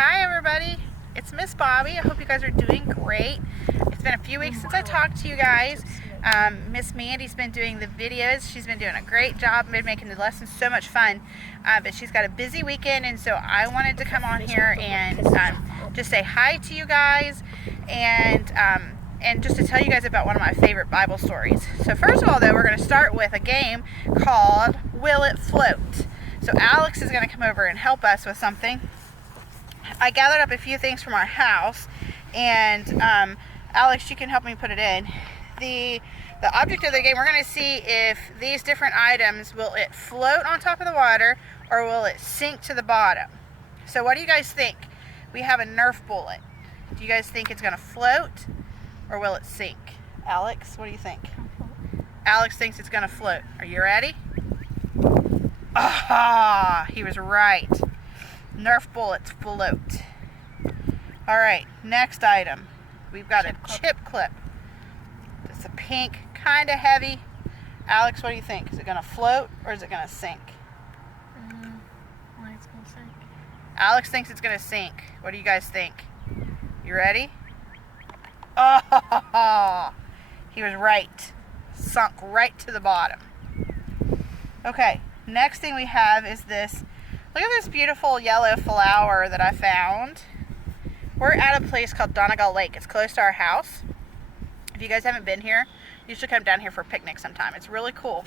Hi everybody, it's Miss Bobby. I hope you guys are doing great. It's been a few weeks since I talked to you guys. Miss Mandy's been doing the videos. She's been doing a great job, been making the lessons so much fun. But she's got a busy weekend, and so I wanted to come on here and just say hi to you guys and just to tell you guys about one of my favorite Bible stories. So first of all though, we're going to start with a game called Will It Float? So Alex is going to come over and help us with something. I gathered up a few things from our house, and Alex, you can help me put it in. The object of the game, we're going to see if these different items, will it float on top of the water or will it sink to the bottom? So what do you guys think? We have a Nerf bullet. Do you guys think it's going to float or will it sink? Alex, what do you think? Alex thinks it's going to float. Are you ready? Ah, he was right. Nerf bullets float. Alright, next item. We've got a chip clip. It's a pink, kind of heavy. Alex, what do you think? Is it going to float or is it going to sink? It's going to sink. Alex thinks it's going to sink. What do you guys think? You ready? Oh, he was right. Sunk right to the bottom. Okay, next thing we have is this. Look at this beautiful yellow flower that I found. We're at a place called Donegal Lake. It's close to our house. If you guys haven't been here, you should come down here for a picnic sometime. It's really cool.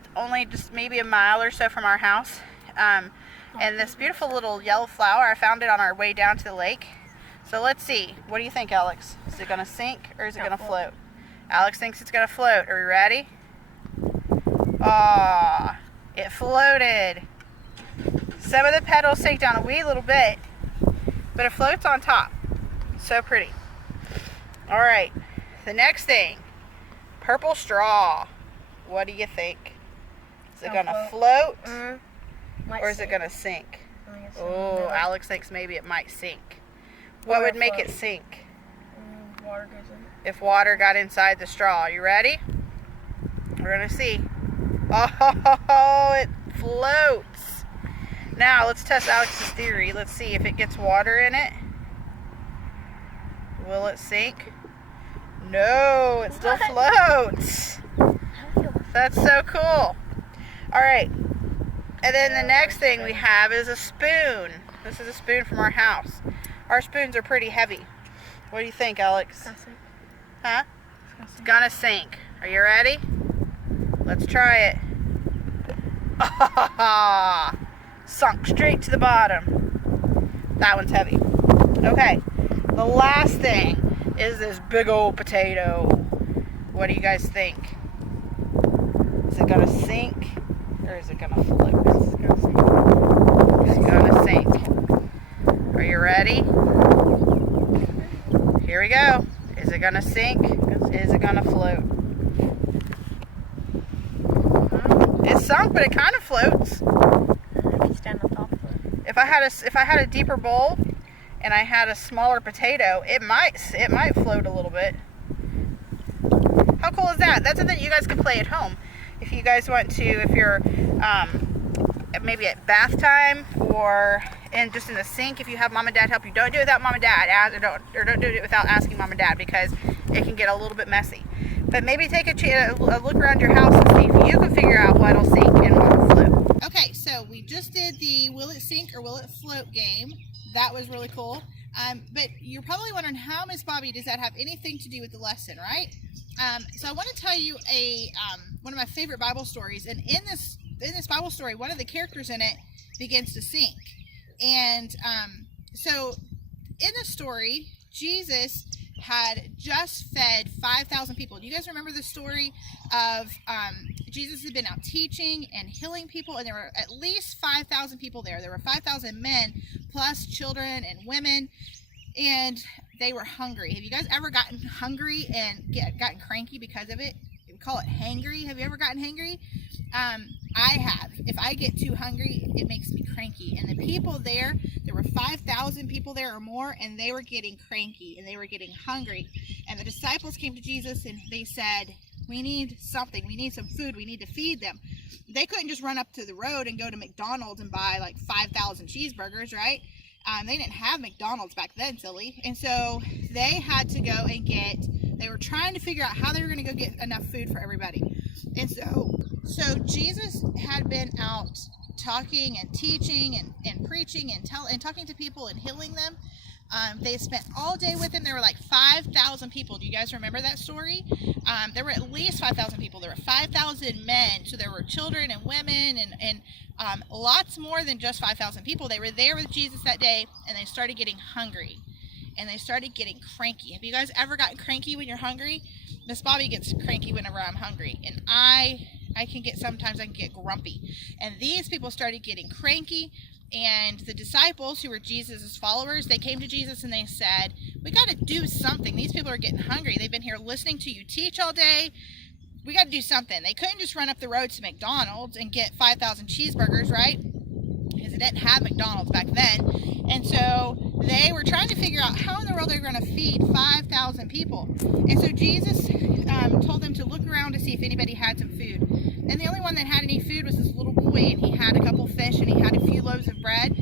It's only just maybe a mile or so from our house. And this beautiful little yellow flower, I found it on our way down to the lake. So let's see. What do you think, Alex? Is it going to sink or is it going to float? Alex thinks it's going to float. Are you ready? Ah, it floated. Some of the petals sink down a wee little bit, but it floats on top. So pretty. All right, the next thing, purple straw. What do you think? Is it going to float or is it going to sink? Oh, Alex thinks maybe it might sink. What would make it sink? Water goes in. If water got inside the straw. You ready? We're going to see. Oh, it floats. Now, let's test Alex's theory. Let's see if it gets water in it. Will it sink? No, it still floats. That's so cool. All right. And then the next thing we have is a spoon. This is a spoon from our house. Our spoons are pretty heavy. What do you think, Alex? Huh? It's gonna sink. Are you ready? Let's try it. Ah! Sunk straight to the bottom. That one's heavy. Okay, the last thing is this big old potato. What do you guys think? Is it gonna sink or is it gonna float? It's gonna sink. Are you ready? Here we go. Is it gonna sink? Is it gonna float? It's sunk, but it kind of floats. Stand on top of it. If I had a deeper bowl and I had a smaller potato, it might float a little bit. How cool is that? That's something you guys can play at home. If you guys want to, if you're maybe at bath time or just in the sink, if you have mom and dad help you, don't do it without mom and dad. Don't do it without asking mom and dad because it can get a little bit messy. But maybe take a look around your house and see if you can figure out what'll sink and what'll float. Okay, so we just did the will it sink or will it float game. That was really cool. But you're probably wondering, how, Miss Bobby, does that have anything to do with the lesson, right? So I want to tell you one of my favorite Bible stories. And in this Bible story, one of the characters in it begins to sink. And so in the story, Jesus had just fed 5,000 people. Do you guys remember the story of Jesus had been out teaching and healing people, and there were at least 5,000 people there. There were 5,000 men plus children and women, and they were hungry. Have you guys ever gotten hungry and gotten cranky because of it? We call it hangry. Have you ever gotten hangry? I have. If I get too hungry, it makes me cranky. And the people there were 5,000 people there or more, and they were getting cranky and they were getting hungry. And the disciples came to Jesus and they said, we need something. We need some food. We need to feed them. They couldn't just run up to the road and go to McDonald's and buy like 5,000 cheeseburgers, right? They didn't have McDonald's back then, silly. And so they had to go and they were trying to figure out how they were going to go get enough food for everybody. And so Jesus had been out talking and teaching and preaching and talking to people and healing them. They spent all day with him. There were like 5,000 people. Do you guys remember that story? There were at least 5,000 people. There were 5,000 men. So there were children and women and lots more than just 5,000 people. They were there with Jesus that day, and they started getting hungry. And they started getting cranky. Have you guys ever gotten cranky when you're hungry? Miss Bobby gets cranky whenever I'm hungry. And sometimes I can get grumpy. And these people started getting cranky. And the disciples, who were Jesus' followers, they came to Jesus and they said, we got to do something. These people are getting hungry. They've been here listening to you teach all day. We got to do something. They couldn't just run up the road to McDonald's and get 5,000 cheeseburgers, right? Because they didn't have McDonald's back then. And so they were trying to figure out how in the world they were going to feed 5,000 people. And so Jesus told them to look around to see if anybody had some food. And the only one that had any food was this little boy, and he had a couple fish and he had a few loaves of bread.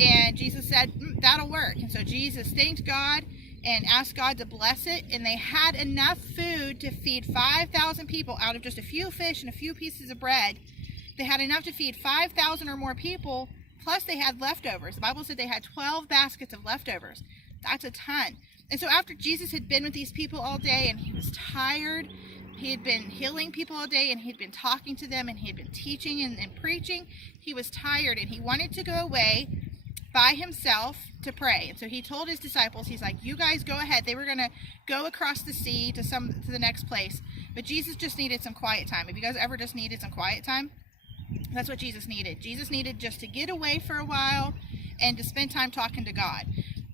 And Jesus said, that'll work. And so Jesus thanked God and asked God to bless it, and they had enough food to feed 5,000 people out of just a few fish and a few pieces of bread. They had enough to feed 5,000 or more people, plus they had leftovers. The Bible said they had 12 baskets of leftovers. That's a ton. And so after Jesus had been with these people all day and he was tired, he had been healing people all day and he had been talking to them and he had been teaching and preaching, he was tired and he wanted to go away by himself to pray. And so he told his disciples, he's like, you guys go ahead. They were going to go across the sea to the next place. But Jesus just needed some quiet time. Have you guys ever just needed some quiet time? That's what Jesus needed. Jesus needed just to get away for a while and to spend time talking to God.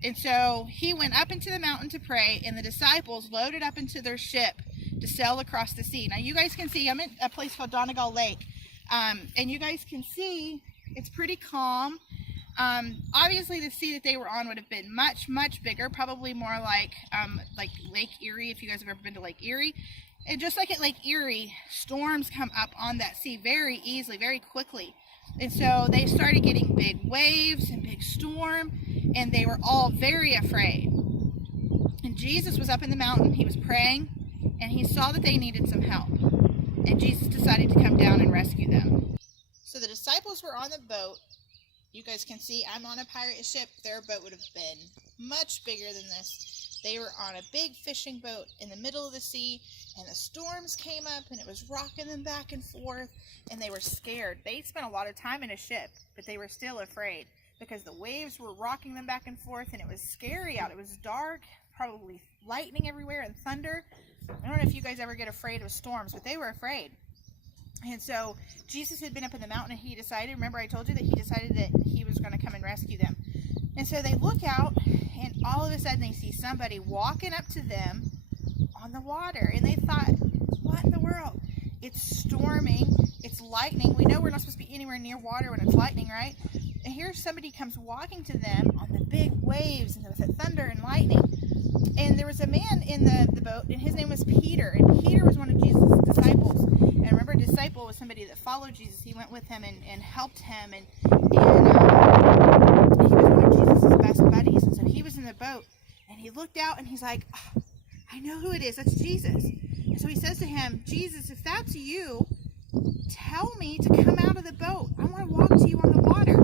And so he went up into the mountain to pray, and the disciples loaded up into their ship to sail across the sea. Now you guys can see, I'm at a place called Donegal Lake, and you guys can see it's pretty calm. Obviously the sea that they were on would have been much, much bigger, probably more like Lake Erie, if you guys have ever been to Lake Erie. And just like at Lake Erie, storms come up on that sea very easily, very quickly. And so they started getting big waves and big storm, and they were all very afraid. And Jesus was up in the mountain, he was praying, and he saw that they needed some help. And Jesus decided to come down and rescue them. So the disciples were on the boat. You guys can see I'm on a pirate ship. Their boat would have been much bigger than this. They were on a big fishing boat in the middle of the sea, and the storms came up and it was rocking them back and forth, and they were scared. They spent a lot of time in a ship, but they were still afraid because the waves were rocking them back and forth, and it was scary out. It was dark, probably lightning everywhere and thunder. I don't know if you guys ever get afraid of storms, but they were afraid. And so Jesus had been up in the mountain, and he decided, remember I told you that he decided that he was going to come and rescue them. And so they look out, and all of a sudden they see somebody walking up to them on the water. And they thought, what in the world? It's storming, it's lightning. We know we're not supposed to be anywhere near water when it's lightning, right? And here somebody comes walking to them on the big waves and with the thunder and lightning. And there was a man in the boat, and his name was Peter. And Peter was one of Jesus' disciples. And remember, a disciple was somebody that followed Jesus. He went with him and helped him. And he was one of Jesus' best buddies. And so he was in the boat. And he looked out, and he's like, oh, I know who it is. That's Jesus. And so he says to him, Jesus, if that's you, tell me to come out of the boat. I want to walk to you on the water.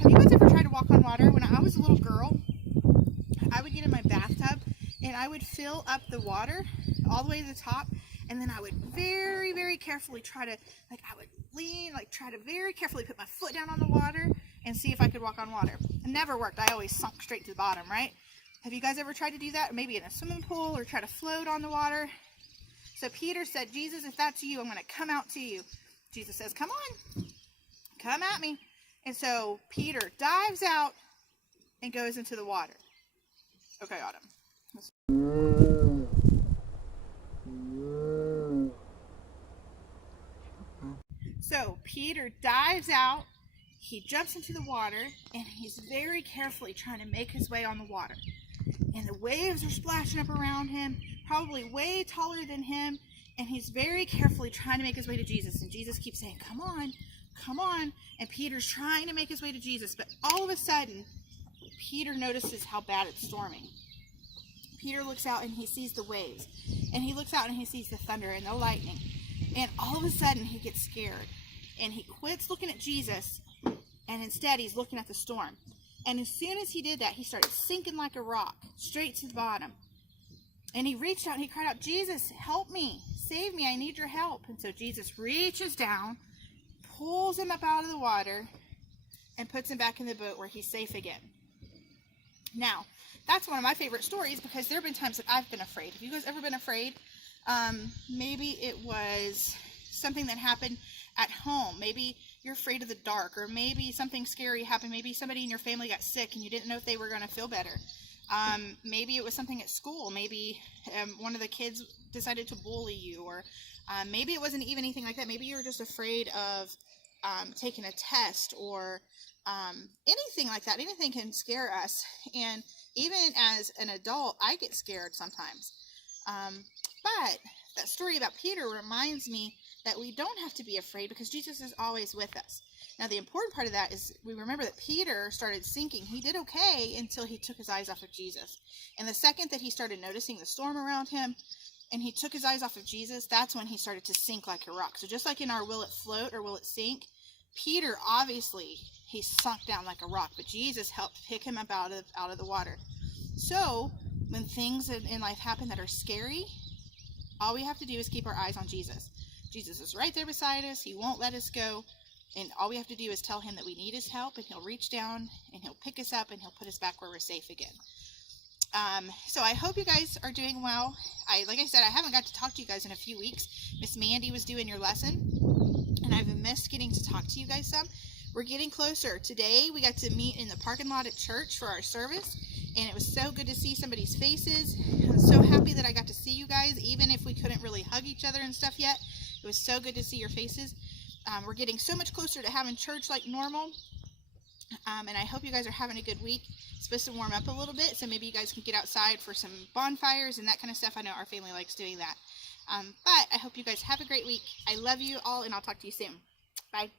Have you guys ever tried to walk on water? When I was a little girl, I would get in my bathtub, and I would fill up the water all the way to the top, and then I would very, very carefully try to very carefully put my foot down on the water and see if I could walk on water. It never worked. I always sunk straight to the bottom, right? Have you guys ever tried to do that? Maybe in a swimming pool, or try to float on the water? So Peter said, Jesus, if that's you, I'm going to come out to you. Jesus says, come on, come at me. And so Peter dives out and goes into the water. Okay, Autumn. So Peter dives out, he jumps into the water, and he's very carefully trying to make his way on the water. And the waves are splashing up around him, probably way taller than him, and he's very carefully trying to make his way to Jesus. And Jesus keeps saying, come on, come on. And Peter's trying to make his way to Jesus, but all of a sudden, Peter notices how bad it's storming. Peter looks out and he sees the waves. And he looks out and he sees the thunder and the lightning. And all of a sudden he gets scared. And he quits looking at Jesus. And instead he's looking at the storm. And as soon as he did that, he started sinking like a rock, straight to the bottom. And he reached out and he cried out, Jesus, help me. Save me. I need your help. And so Jesus reaches down, pulls him up out of the water, and puts him back in the boat where he's safe again. Now, that's one of my favorite stories because there have been times that I've been afraid. Have you guys ever been afraid? Maybe it was something that happened at home. Maybe you're afraid of the dark, or maybe something scary happened. Maybe somebody in your family got sick and you didn't know if they were going to feel better. Maybe it was something at school. Maybe one of the kids decided to bully you, or maybe it wasn't even anything like that. Maybe you were just afraid of taking a test, or anything like that. Anything can scare us. And even as an adult, I get scared sometimes. But that story about Peter reminds me that we don't have to be afraid because Jesus is always with us. Now, the important part of that is we remember that Peter started sinking. He did okay until he took his eyes off of Jesus. And the second that he started noticing the storm around him and he took his eyes off of Jesus, that's when he started to sink like a rock. So just like in our will it float or will it sink, Peter, obviously, he sunk down like a rock, but Jesus helped pick him up out of the water. So when things in life happen that are scary, all we have to do is keep our eyes on Jesus. Jesus is right there beside us. He won't let us go. And all we have to do is tell him that we need his help, and he'll reach down and he'll pick us up and he'll put us back where we're safe again. So I hope you guys are doing well. Like I said, I haven't got to talk to you guys in a few weeks. Miss Mandy was doing your lesson, and I've missed getting to talk to you guys some. We're getting closer. Today we got to meet in the parking lot at church for our service, and it was so good to see somebody's faces. I'm so happy that I got to see you guys, even if we couldn't really hug each other and stuff yet. It was so good to see your faces. We're getting so much closer to having church like normal, and I hope you guys are having a good week. It's supposed to warm up a little bit, so maybe you guys can get outside for some bonfires and that kind of stuff. I know our family likes doing that. But I hope you guys have a great week. I love you all, and I'll talk to you soon. Bye.